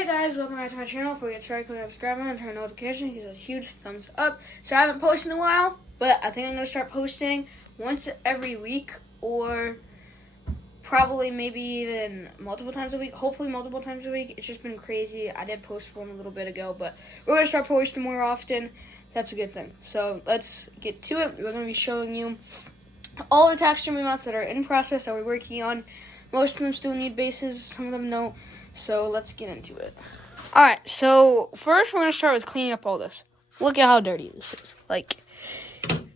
Hey guys, welcome back to my channel. Before we get started, click on subscribe and turn on notifications. Give us a huge thumbs up. So I haven't posted in a while, but I think I'm going to start posting once every week, or probably maybe even multiple times a week. Hopefully multiple times a week. It's just been crazy. I did post one a little bit ago, but we're going to start posting more often. That's a good thing. So let's get to it. We're going to be showing you all the taxidermy mounts that are in process that we're working on. Most of them still need bases. Some of them don't. So let's get into it. Alright, so first we're going to start with cleaning up all this. Look at how dirty this is. Like,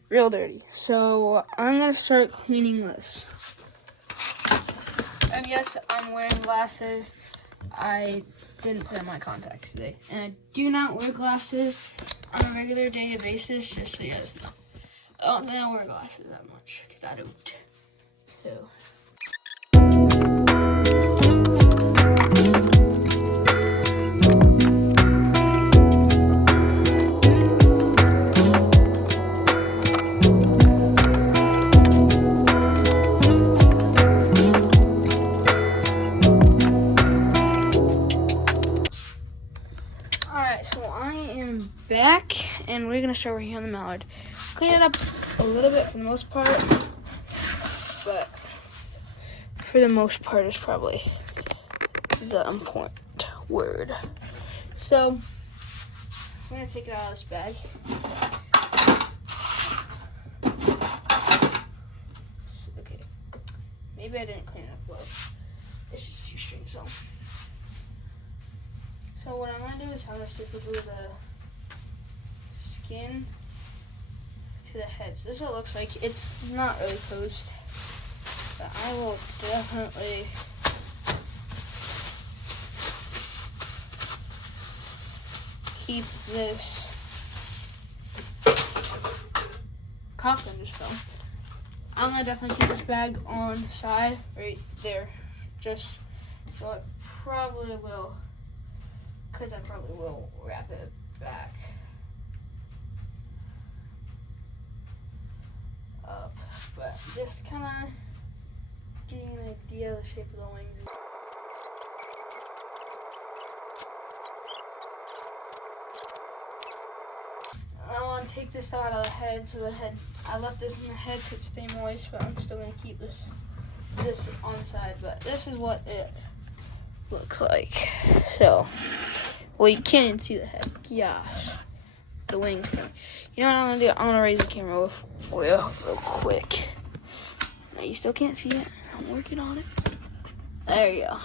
real dirty. So I'm going to start cleaning this. And yes, I'm wearing glasses. I didn't put on my contacts today. And I do not wear glasses on a regular day basis, just so you guys know. I don't wear glasses that much, because I don't. So... Alright, so I am back, and we're going to start working on the mallard. Clean it up a little bit for the most part, but for the most part is probably the important word. So, I'm going to take it out of this bag. Okay, maybe I didn't clean it up well. It's just a few strings though. So what I'm going to do is I'm going to super glue the skin to the head. So this is what it looks like. It's not really closed, but I will definitely keep this cockroach just fell. I'm going to definitely keep this bag on the side right there, just so it probably will, because I probably will wrap it back up, but just kind of getting an idea of the shape of the wings. I want to take this out of the head, so the head, I left this in the head so it stay moist, but I'm still going to keep this on the side, but this is what it looks like. So, well, you can't even see the head. Gosh, the wings. You know what I'm gonna do? I'm gonna raise the camera real quick. Now you still can't see it. I'm working on it. There you go.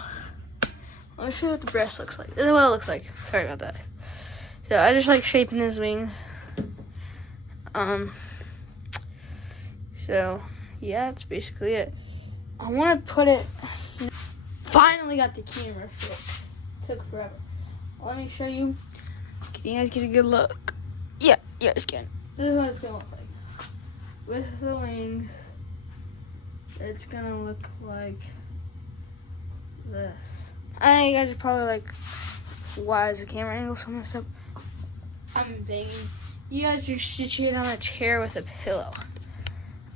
Let me show you what the breast looks like. This is what it looks like. Sorry about that. So I just like shaping his wings. So yeah, that's basically it. I want to put it. Finally got the camera fixed. Took forever. Let me show you. Can you guys get a good look? Yeah, it's good. This is what it's gonna look like. With the wings, it's gonna look like this. I know you guys are probably like, why is the camera angle so messed up? I'm banging. You guys are situated on a chair with a pillow.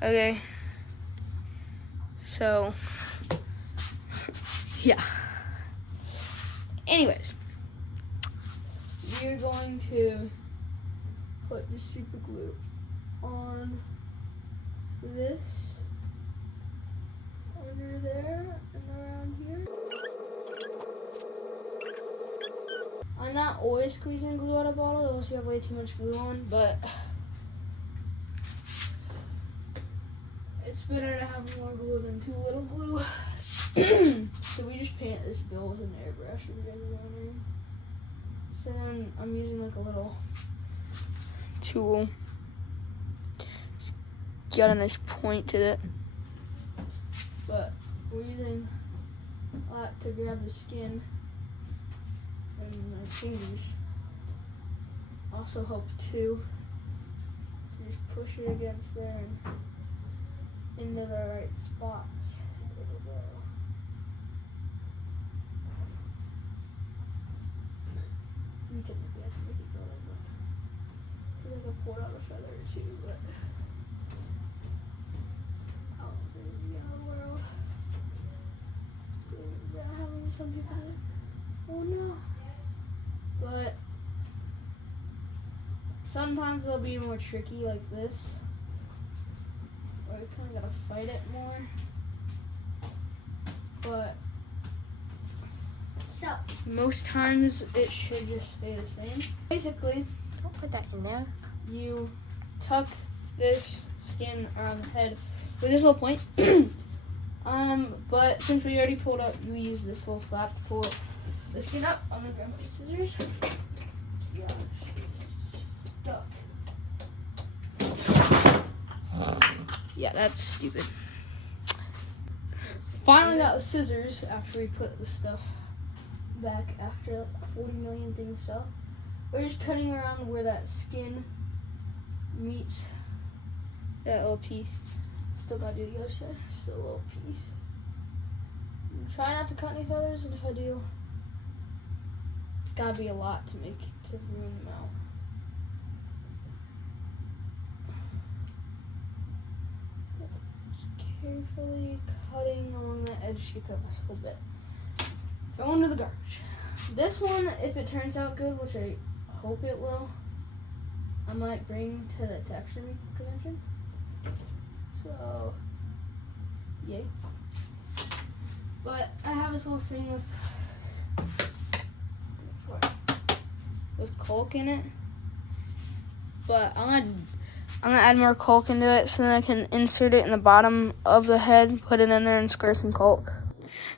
Okay? So, yeah. Anyways. You're going to put the super glue on this, under there, and around here. I'm not always squeezing glue out of a bottle, unless you have way too much glue on, but it's better to have more glue than too little glue. So we just paint this bill with an airbrush, if you guys are wondering. So then I'm using like a little tool. It's got a nice point to it. But we're using a lot to grab the skin, and my fingers also help too. So just push it against there and into the right spots. It'll go. You technically have to make it go like that. I feel like I pulled out a feather or two, but I don't think it's the end of the world. Yeah, having something like that. Oh no. Sometimes they'll be more tricky like this, or you kind of gotta fight it more. But So most times it should just stay the same. Basically, don't put that in there. you tuck this skin around the head with this little point. But since we already pulled up, we use this little flap to pull the skin up. I'm gonna grab my scissors. Gosh, stuck. Yeah, that's stupid. Finally got the scissors after we put the stuff back after like 40 million things fell. We're just cutting around where that skin meets that little piece. Still gotta do the other side. Still a little piece. Try not to cut any feathers, and if I do, it's gotta be a lot to make to ruin them out. Just carefully cutting along the edge to get that last little bit. Go into the garbage. This one, if it turns out good, which I hope it will, I might bring to the taxidermy convention. So, yay. But I have this little thing with caulk in it. But I'm gonna add more caulk into it so then I can insert it in the bottom of the head, put it in there, and squirt some caulk.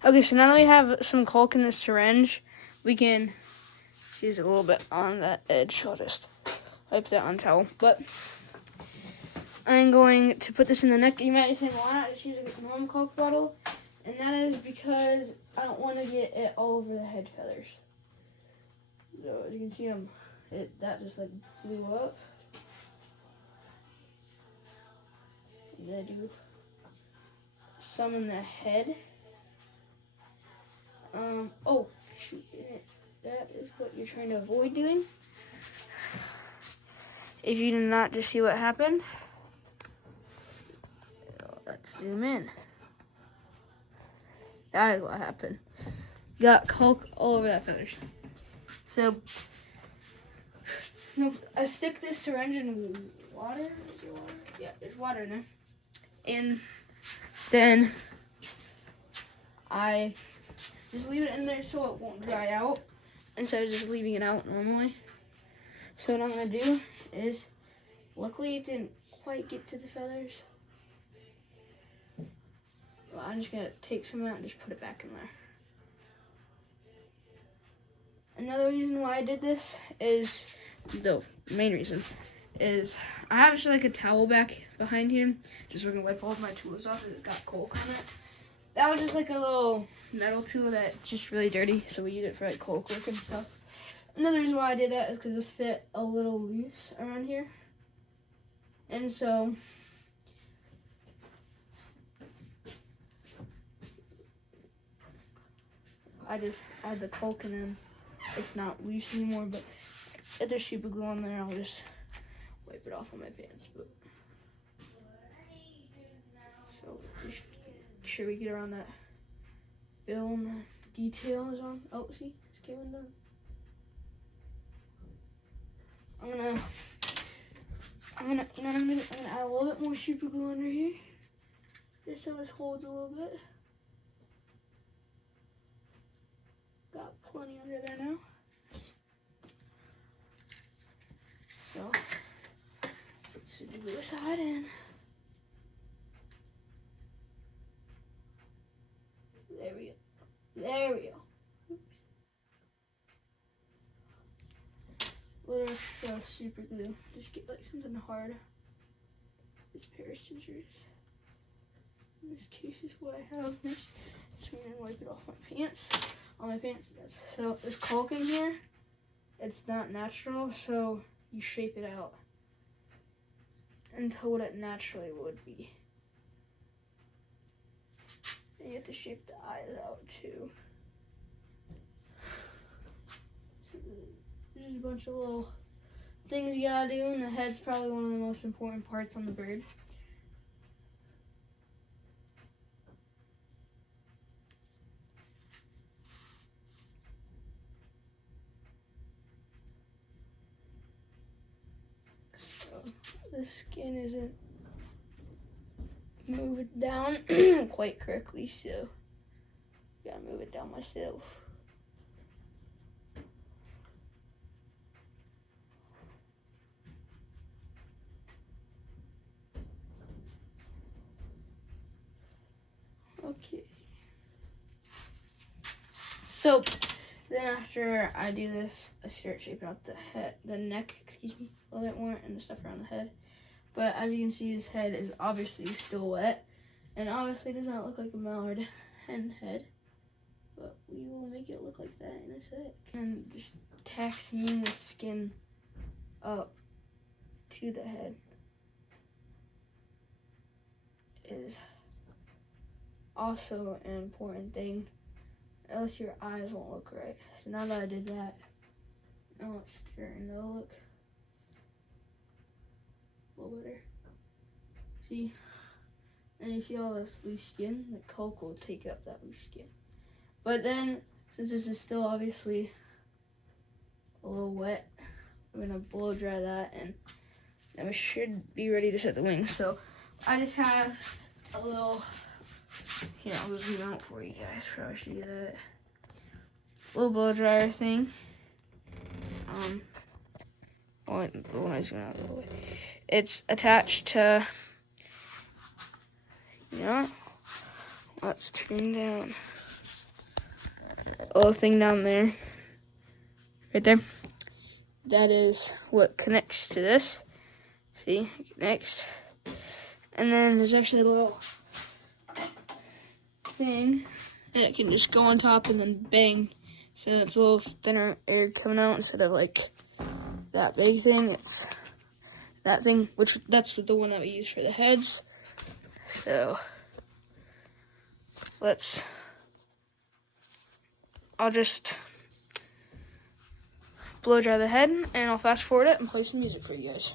Okay, so now that we have some caulk in the syringe, we can use it a little bit on that edge. I'll just wipe that on towel. But I'm going to put this in the neck. You might be saying, why not just use a normal caulk bottle? And that is because I don't want to get it all over the head feathers. So as you can see, that just like blew up. And then I do some in the head. Oh shoot! That is what you're trying to avoid doing. If you did not just see what happened, let's zoom in. That is what happened. Got caulk all over that feathers. So, I stick this syringe in water. Is there water? Yeah, there's water in there. And then I just leave it in there so it won't dry out instead of just leaving it out normally. So what I'm gonna do is, luckily it didn't quite get to the feathers. Well, I'm just gonna take some out and just put it back in there. Another reason why I did this is, the main reason, is I have just like a towel back behind here, just so I can wipe all of my tools off. It's got caulk on it. That was just like a little metal tool that's just really dirty, so we use it for like caulk work and stuff. Another reason why I did that is because this fit a little loose around here. And so I just add the caulk and then it's not loose anymore, but if there's super glue on there, I'll just wipe it off on my pants. But so just make sure we get around that bill and the detail is on. Oh, see, it's came undone. I'm gonna, you know what I'm gonna add a little bit more super glue under here, just so this holds a little bit. Got plenty under there now. So, let's do the other side in. There we go. There we go. Little extra super glue. Just get like something hard. This pair of scissors. In this case is what I have. Just I'm gonna wipe it off my pants. On my pants, yes. So this caulk in here, it's not natural, so you shape it out into what it naturally would be. And you have to shape the eyes out too. So there's a bunch of little things you gotta do, and the head's probably one of the most important parts on the bird. the skin isn't moved down quite correctly, so gotta move it down myself. Okay. So then after I do this, I start shaping out the neck, a little bit more, and the stuff around the head. But as you can see, his head is obviously still wet, and obviously does not look like a mallard hen head. But we will make it look like that in a sec. And just taxiing the skin up to the head is also an important thing, else your eyes won't look right. So now that I did that, now it's starting to look a little better. See? And you see all this loose skin? The Coke will take up that loose skin. But then, since this is still obviously a little wet, I'm gonna blow dry that, and then we should be ready to set the wings. So I just have a little, here, I'll zoom out for you guys. Probably should do that. Little blow dryer thing. When I zoom out a little bit, it's attached to, you know, let's turn down. A little thing down there, right there. That is what connects to this. See, it connects. And then there's actually a little thing that can just go on top and then bang. So it's a little thinner air coming out instead of like that big thing. It's that thing, which that's the one that we use for the heads. So I'll just blow dry the head, and I'll fast forward it and play some music for you guys.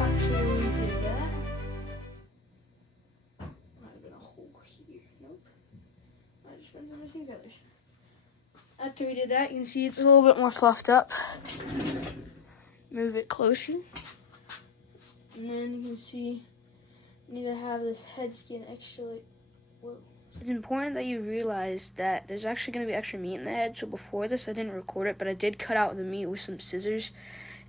After we did that, might have been a hole here. Nope. I just went some missing feathers. After we did that, you can see it's a little bit more fluffed up. Move it closer. And then you can see you need to have this head skin extra, like, whoa. It's important that you realize that there's actually going to be extra meat in the head. So before this, I didn't record it, but I did cut out the meat with some scissors.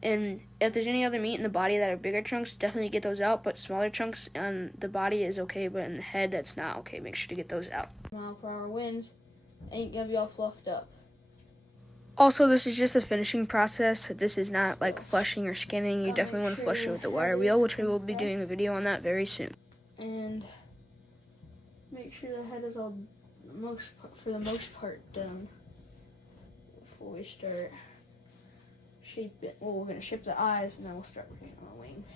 And if there's any other meat in the body that are bigger chunks, definitely get those out. But smaller chunks on the body is okay, but in the head, that's not okay. Make sure to get those out. Mile-per-hour winds ain't going to be all fluffed up. Also, this is just a finishing process. This is not like flushing or skinning. You definitely want to flush it with the wire wheel, which we will be doing a video on that very soon. And make sure the head is all, for the most part, done before we start shaping. Well, we're going to shape the eyes, and then we'll start working on the wings.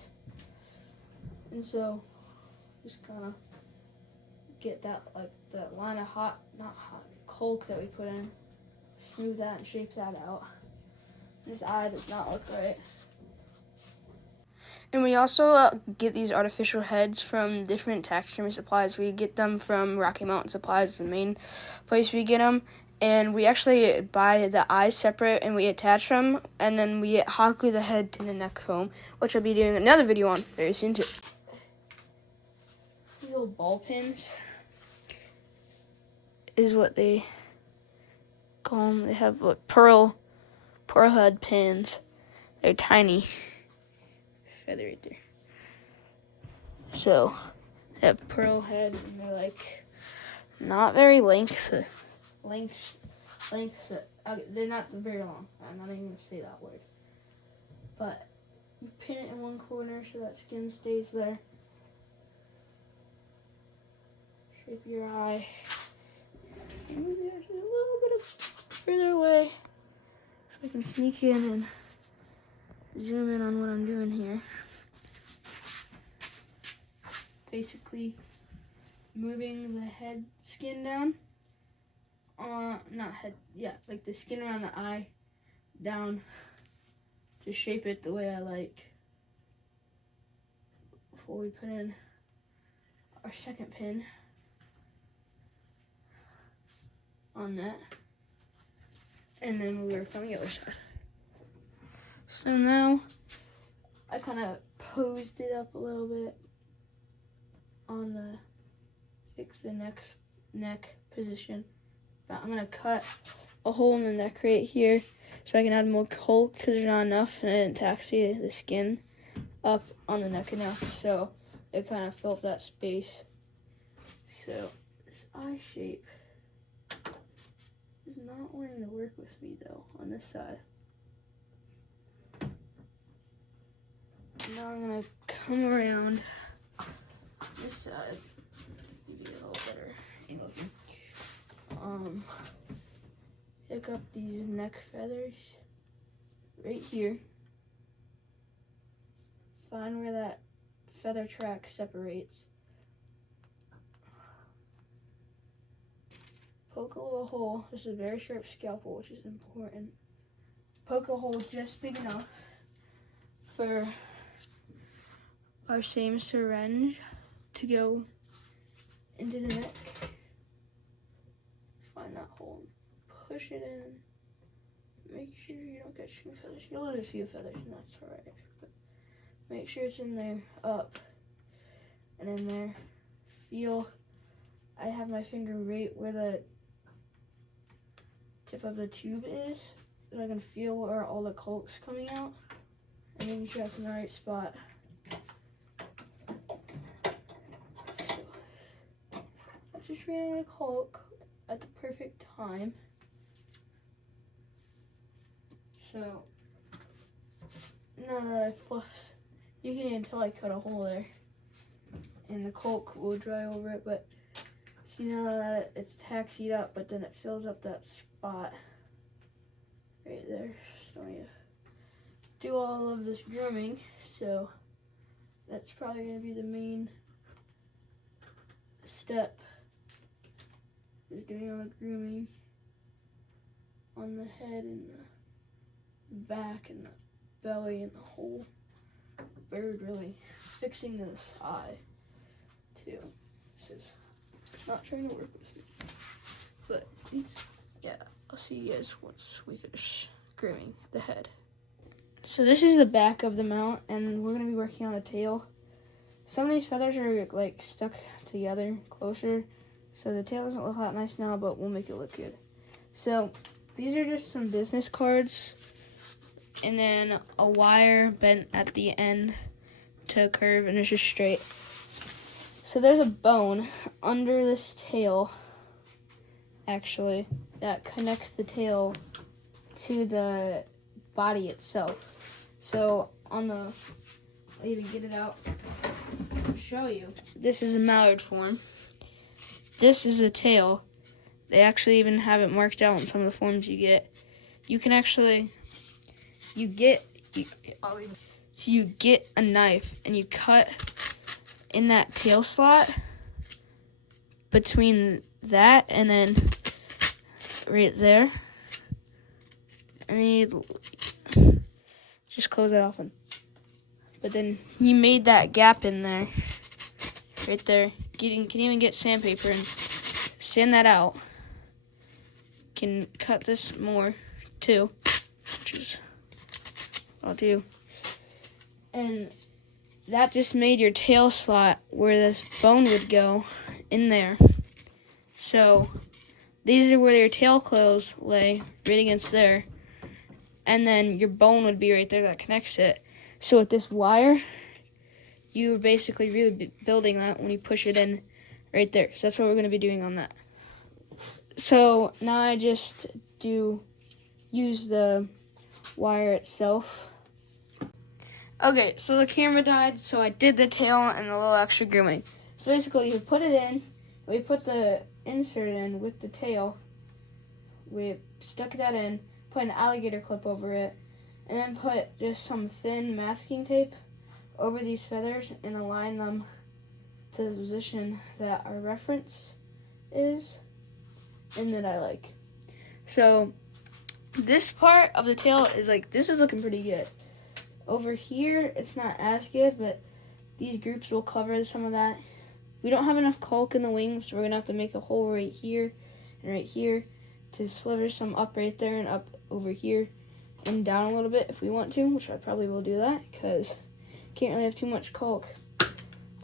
And so, just kind of get that, like, that line of coke that we put in. Smooth that and shape that out. This eye does not look right. And we also get these artificial heads from different taxidermy supplies. We get them from Rocky Mountain Supplies, the main place we get them. And we actually buy the eyes separate and we attach them. And then we hot glue the head to the neck foam, which I'll be doing another video on very soon too. These little ball pins is what they call them. They have like pearl head pins. They're tiny. Feather right there. So they have pearl head, and they're like not very length. They're not very long. I'm not even gonna say that word. But you pin it in one corner so that skin stays there. Shape your eye. Move it actually a little bit further away so I can sneak in and zoom in on what I'm doing here. Basically moving the head skin down. Like the skin around the eye down to shape it the way I like before we put in our second pin on that. And then we work on the other side. So now I kind of posed it up a little bit on the fix the neck position. But I'm gonna cut a hole in the neck right here so I can add more coal because there's not enough, and I didn't taxi the skin up on the neck enough, so it kind of filled that space. So this eye shape is not wanting to work with me though on this side. Now I'm gonna come around this side, give you a little better angle here. Pick up these neck feathers right here. Find where that feather track separates. Poke a little hole. This is a very sharp scalpel, which is important. Poke a hole just big enough for our same syringe to go into the neck. Find that hole and push it in. Make sure you don't get too many feathers. You'll lose a few feathers, and that's alright. But make sure it's in there, up, and in there. Feel, I have my finger right where the tip of the tube is, so I can feel where all the caulk's coming out, and making sure that's in the right spot. So, I just ran out of caulk at the perfect time. So now that I fluffed, you can even tell I cut a hole there, and the caulk will dry over it. But see, now that it's taxied up, but then it fills up that spot right there. So you do all of this grooming. So that's probably gonna be the main step, is doing all the grooming on the head and the back and the belly and the whole bird, really fixing this eye too. This is not trying to work with me, but these, yeah, I'll see you guys once we finish grooming the head. So this is the back of the mount, and we're gonna be working on the tail. Some of these feathers are like stuck together closer, so the tail doesn't look that nice now, but we'll make it look good. So these are just some business cards, and then a wire bent at the end to curve, and it's just straight. So there's a bone under this tail, actually, that connects the tail to the body itself. So on the, I'll even get it out, I'll show you. This is a mallard form. This is a tail. They actually even have it marked out on some of the forms you get. You can actually, you get a knife and you cut in that tail slot between that and then right there, and then you just close it off. But then you made that gap in there, right there. You can even get sandpaper and sand that out. Can cut this more too, which is what I'll do. And that just made your tail slot where this bone would go in there. So these are where your tail clothes lay, right against there. And then your bone would be right there that connects it. So with this wire, you're basically really building that when you push it in right there. So that's what we're going to be doing on that. So now I just use the wire itself. Okay, so the camera died, so I did the tail and a little extra grooming. So basically, you put it in, we put the insert in with the tail, we stuck that in, put an alligator clip over it, and then put just some thin masking tape over these feathers and align them to the position that our reference is and that I like. So this part of the tail is like, this is looking pretty good. Over here, it's not as good, but these groups will cover some of that. We don't have enough caulk in the wings, so we're gonna have to make a hole right here and right here to sliver some up right there and up over here and down a little bit if we want to, which I probably will do that because can't really have too much caulk.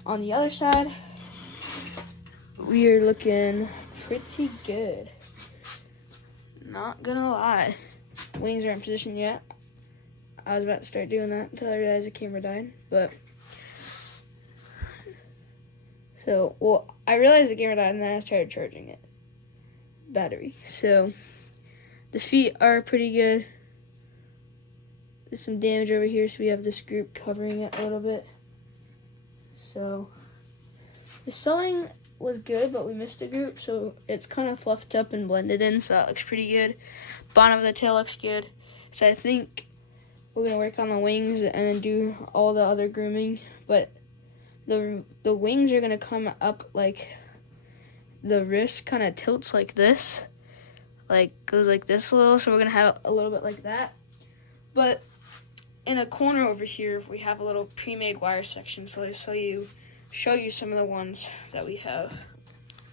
On the other side, we are looking pretty good. Not gonna lie. Wings aren't in position yet. I was about to start doing that until I realized the camera died, but so, well, I realized the camera died and then I started charging it. Battery. So, the feet are pretty good. There's some damage over here, so we have this group covering it a little bit. So, the sewing was good, but we missed a group, so it's kind of fluffed up and blended in, so that looks pretty good. Bottom of the tail looks good. So I think we're going to work on the wings and then do all the other grooming, but the wings are going to come up like the wrist kind of tilts like this, like goes like this a little, so we're going to have a little bit like that. But in a corner over here, we have a little pre-made wire section, so I'll show you some of the ones that we have.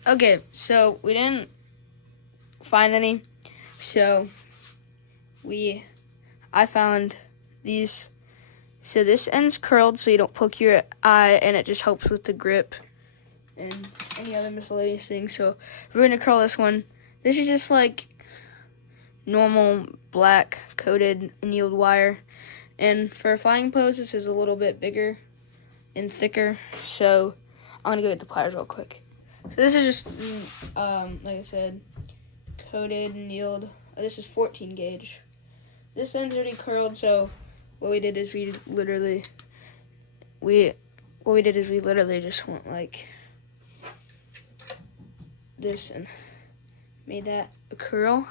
Okay, so we didn't find any, so I found these. So this end's curled so you don't poke your eye, and it just helps with the grip and any other miscellaneous things. So we're gonna curl this one. This is just like normal black coated annealed wire, and for a flying pose, this is a little bit bigger and thicker. So I'm gonna go get the pliers real quick. So this is just like I said, coated annealed. This is 14 gauge. This end's already curled, so what we did is we literally just went like this and made that a curl.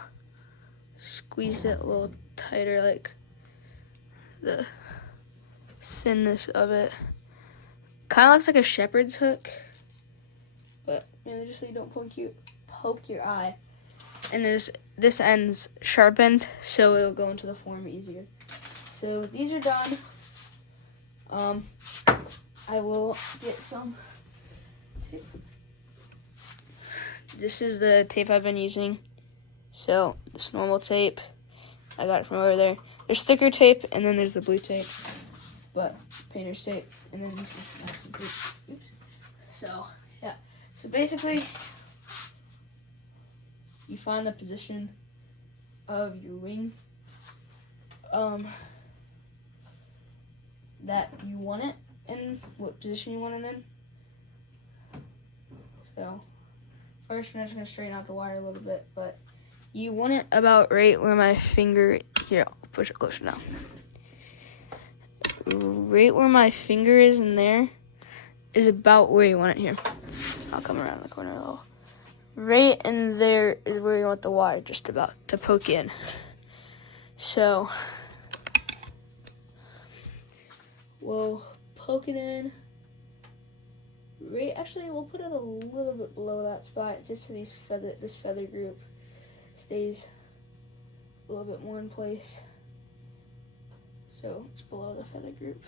Squeezed it a little tighter, like the thinness of it. Kind of looks like a shepherd's hook, but really just so you don't poke your eye. And this end's sharpened, so it'll go into the form easier. So these are done. I will get some tape. This is the tape I've been using. So this normal tape, I got it from over there. There's thicker tape, and then there's the blue tape, but painter's tape, and then this is masking tape. Oops. So yeah. So basically, you find the position of your wing that you want it in, what position you want it in. So first I'm just going to straighten out the wire a little bit, but you want it about right where my finger, here, I'll push it closer now. Right where my finger is in there is about where you want it here. I'll come around the corner a little. Right in there is where you want the wire just about to poke in. So we'll poke it in. Right, actually, we'll put it a little bit below that spot just so this feather group stays a little bit more in place. So it's below the feather group,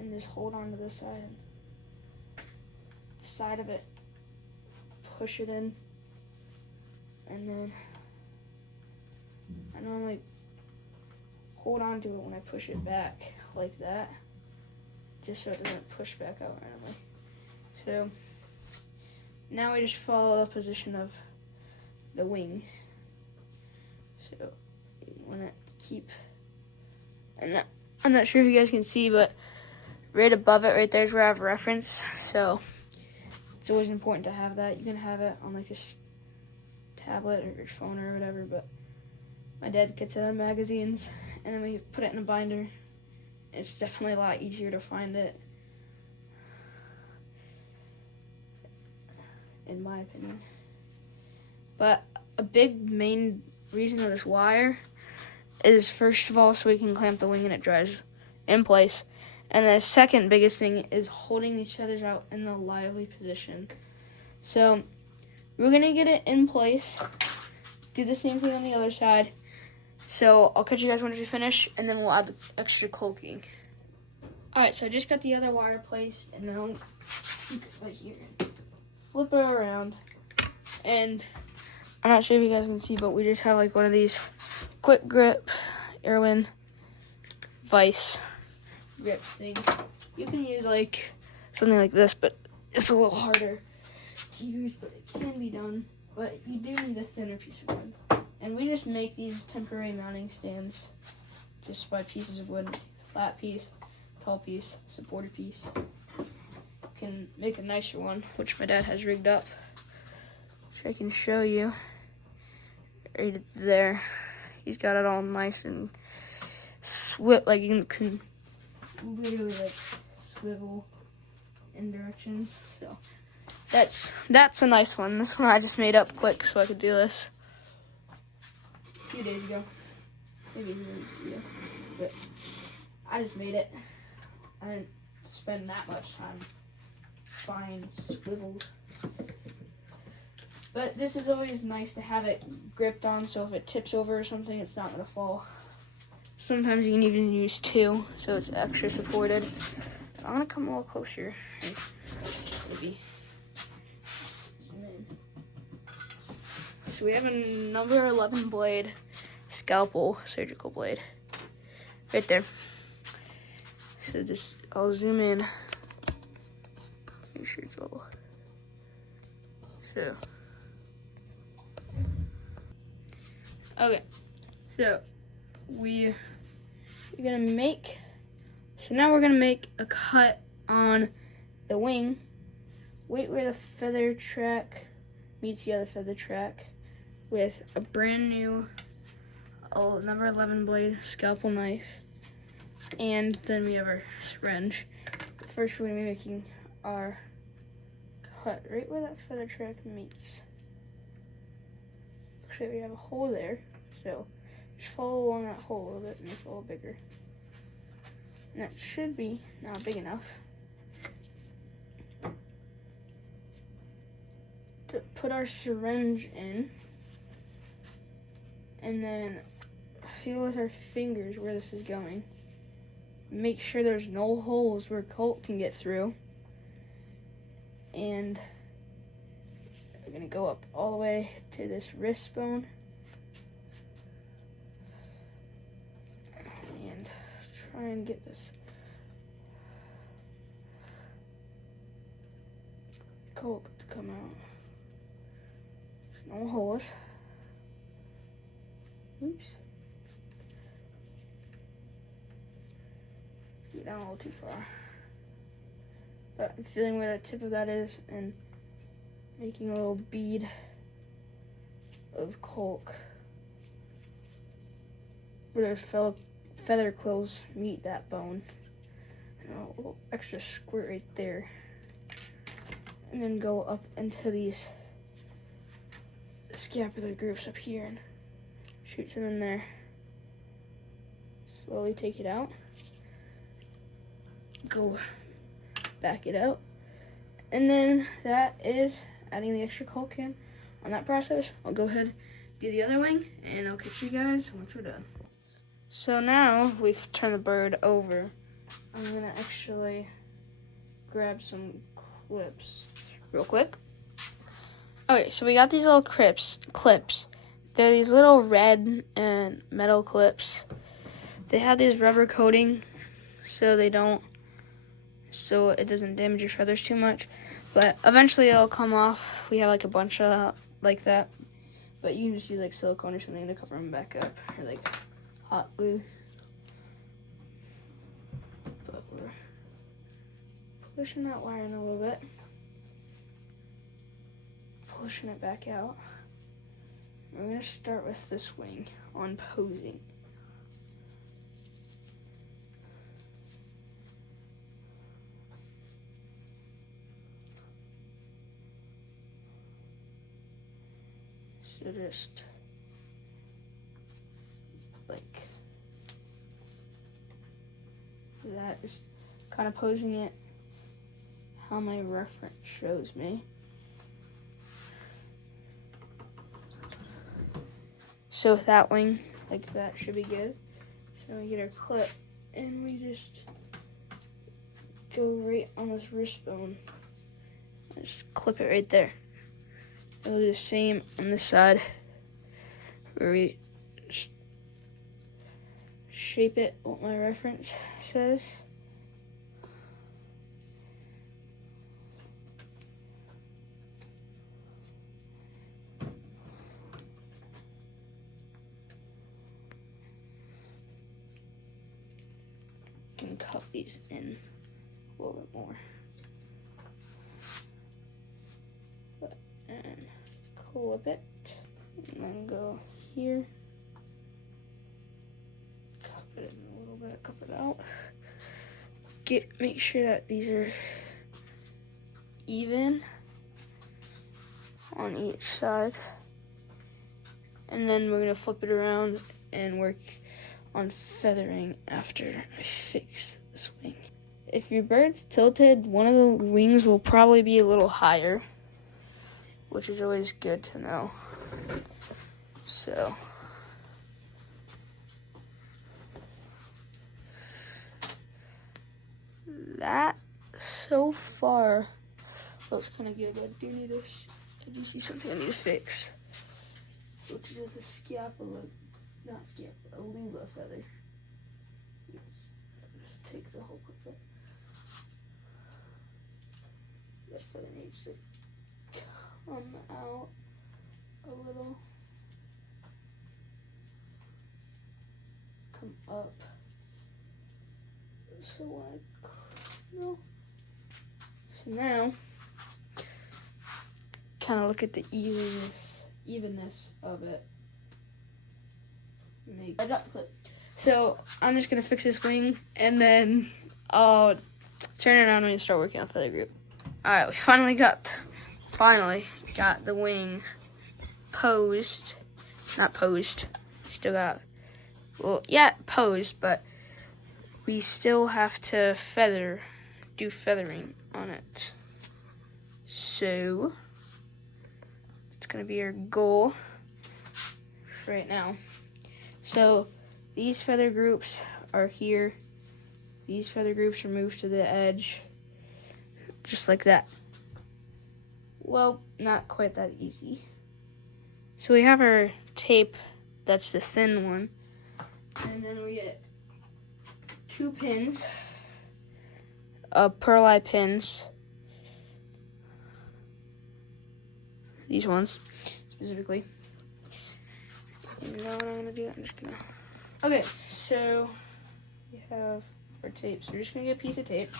and just hold on to this side of it. Push it in, and then I normally hold on to it when I push it back like that, just so it doesn't push back out randomly. So now we just follow the position of the wings. So you want to keep, and I'm not sure if you guys can see, but right above it, right there is where I have reference. So it's always important to have that. You can have it on like a tablet or your phone or whatever, but my dad gets it in magazines, and then we put it in a binder. It's definitely a lot easier to find it, in my opinion. But a big main reason of this wire is, first of all, so we can clamp the wing and it dries in place. And the second biggest thing is holding these feathers out in the lively position. So we're going to get it in place. Do the same thing on the other side. So I'll catch you guys once we finish, and then we'll add the extra caulking. Alright, so I just got the other wire placed, and now right here, flip it around, and I'm not sure if you guys can see, but we just have like one of these quick grip Irwin vice grip thing. You can use like something like this, but it's a little harder to use, but it can be done. But you do need a thinner piece of wood. And we just make these temporary mounting stands just by pieces of wood, flat piece, tall piece, supported piece. You can make a nicer one, which my dad has rigged up, which I can show you right there. He's got it all nice and like you can literally like swivel in directions. So that's a nice one. This one I just made up quick so I could do this a few days ago, maybe even a year. But I just made it. I didn't spend that much time buying swivels. But this is always nice to have it gripped on, so if it tips over or something, it's not gonna fall. Sometimes you can even use two, so it's extra supported. I'm gonna come a little closer. Maybe zoom in. So we have a number 11 blade scalpel surgical blade right there. So just I'll zoom in. Make sure it's a little. So okay, so we're gonna make. So now we're gonna make a cut on the wing, right where the feather track meets the other feather track, with a brand new number 11 blade scalpel knife, and then we have our syringe. First, we're gonna be making our cut right where that feather track meets. Actually, we have a hole there, so just follow along that hole a little bit, make it a little bigger. And that should be now big enough to put our syringe in, and then feel with our fingers where this is going. Make sure there's no holes where Colt can get through. And we're gonna go up all the way to this wrist bone. And try and get this Colt to come out. No holes. Oops. Get down a little too far. But I'm feeling where the tip of that is and making a little bead of Colt where those feather quills meet that bone. And a little extra squirt right there. And then go up into these scapular grooves up here and shoot some in there. Slowly take it out. Go back it out. And then that is adding the extra Colt cam on that process. I'll go ahead, do the other wing, and I'll catch you guys once we're done. So now we've turned the bird over. I'm gonna actually grab some clips real quick. Okay, so we got these little clips. They're these little red and metal clips. They have this rubber coating so it doesn't damage your feathers too much. But eventually it'll come off. We have like a bunch of like that. But you can just use like silicone or something to cover them back up. Or like hot glue. But we're pushing that wire in a little bit. Pushing it back out. We're going to start with this wing on posing. So just like that, just kind of posing it how my reference shows me. So with that wing, like that should be good. So we get our clip and we just go right on this wrist bone. Just clip it right there. I'll do the same on this side, where we shape it what my reference says. Can cut these in a little bit more. And clip it, and then go here. Cup it in a little bit, cup it out. Make sure that these are even on each side. And then we're gonna flip it around and work on feathering after I fix this wing. If your bird's tilted, one of the wings will probably be a little higher, which is always good to know. So, that so far looks kind of good, but I do see something I need to fix, which is a scapula, not scapula, a lula feather. Let's just take the whole clip. That feather needs to come out a little, come up. So no. So now, kind of look at the evenness of it. Make a dot clip. So I'm just gonna fix this wing, and then I'll turn it around and start working on feather group. All right, we finally got the wing posed. Not posed. Still got, well, yeah, posed, but we still have to do feathering on it. So it's gonna be our goal right now. So these feather groups are here. These feather groups are moved to the edge, just like that. Well, not quite that easy. So we have our tape, that's the thin one, and then we get 2 pins, pearl eye pins, these ones specifically. You know what I'm gonna do? I'm just gonna. Okay, so we have our tape. So we're just gonna get a piece of tape.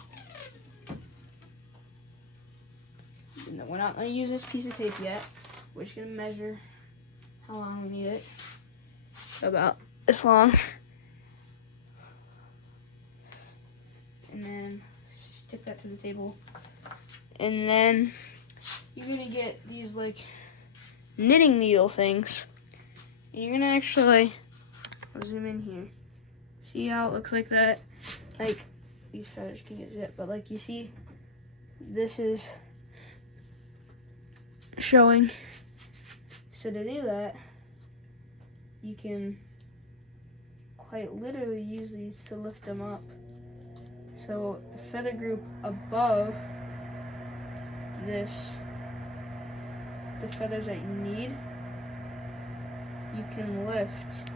No, we're not gonna use this piece of tape yet. We're just gonna measure how long we need it. About this long. And then stick that to the table. And then you're gonna get these like knitting needle things. And you're gonna actually, I'll zoom in here. See how it looks like that? Like, these feathers can get zipped, but like you see, this is showing. So to do that, you can quite literally use these to lift them up. So the feather group above this, the feathers that you need, you can lift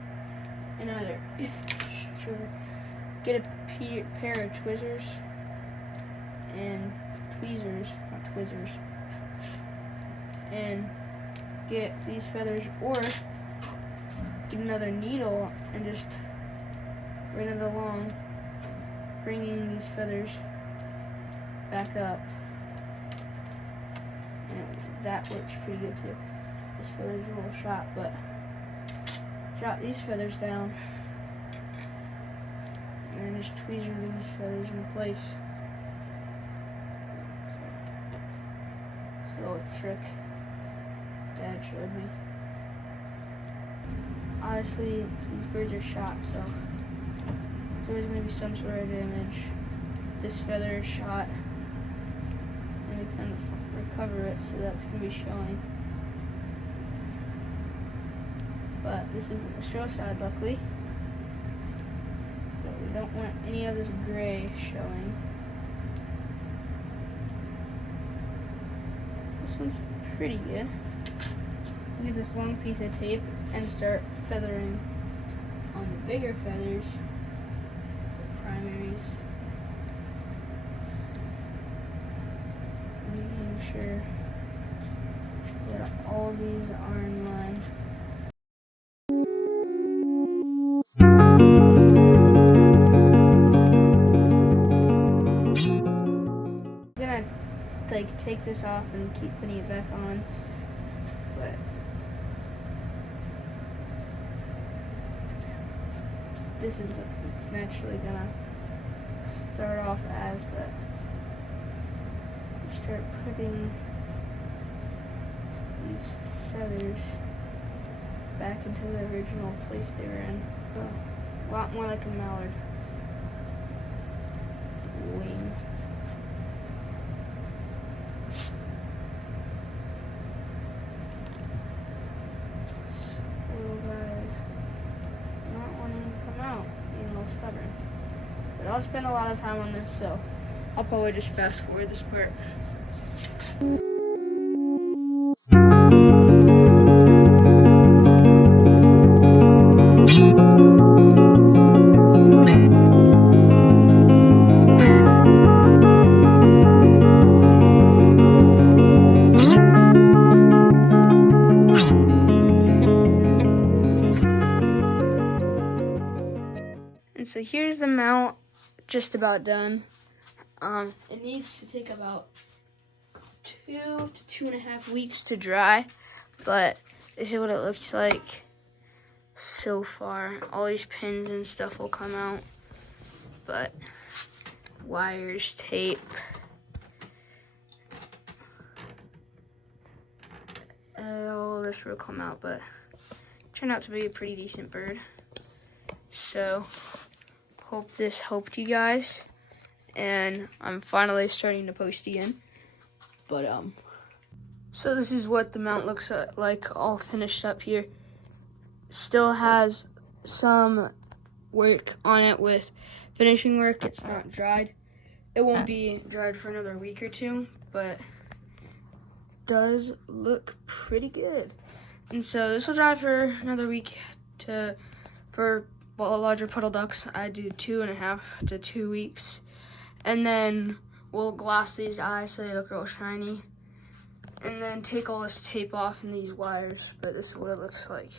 and either get a pair of tweezers and and get these feathers, or get another needle and just run it along, bringing these feathers back up. And that works pretty good too. This feather's a little shot, but drop these feathers down and then just tweezer these feathers in place. It's a little trick Dad showed me. Obviously, these birds are shot, so there's always going to be some sort of damage. This feather is shot, and we kind of recover it, so that's going to be showing. But this isn't the show side, luckily. So we don't want any of this gray showing. this one's pretty good. Get this long piece of tape and start feathering on the bigger feathers, the primaries. Making sure that all these are in line. I'm gonna take this off and keep putting it back on, but this is what it's naturally gonna start off as, but start putting these feathers back into the original place they were in. A lot more like a mallard wing. Little guys not wanting to come out, being a little stubborn. But I'll spend a lot of time on this, so I'll probably just fast forward this part. And so here's the mount, just about done. It needs to take about 2 to 2.5 weeks to dry, but this is what it looks like so far. All these pins and stuff will come out, but wires, tape, all this will come out, but it turned out to be a pretty decent bird. So hope this helped you guys, and I'm finally starting to post again. But so this is what the mount looks like all finished up here. Still has some work on it with finishing work. It's not dried. It won't be dried for another week or two, but does look pretty good. And so this will dry for another week. For larger puddle ducks, I do 2.5 to 2 weeks. And then we'll glass these eyes so they look real shiny. And then take all this tape off and these wires, but this is what it looks like.